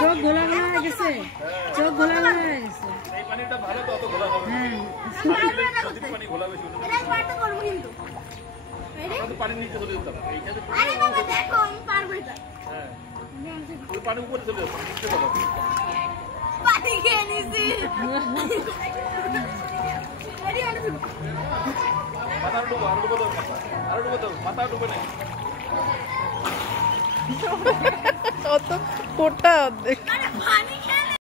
চোখ ঘোলা ঘোলা হয়ে গেছে, চোখ ঘোলা ঘোলা হয়ে গেছে। পানির নিচে চলে যেতাম, আরে বাবা দেখো আমি পারবো এটা। হ্যাঁ ওই পানি উপরে চলে যাচ্ছে, নিচে চলে যাচ্ছে, পানি খেয়ে নিছি। মাথা ডুবো, আরো ডুবো দাও, আরো ডুবো দাও, মাথা ডুবে নাই অত ফোটা অর্ধেক।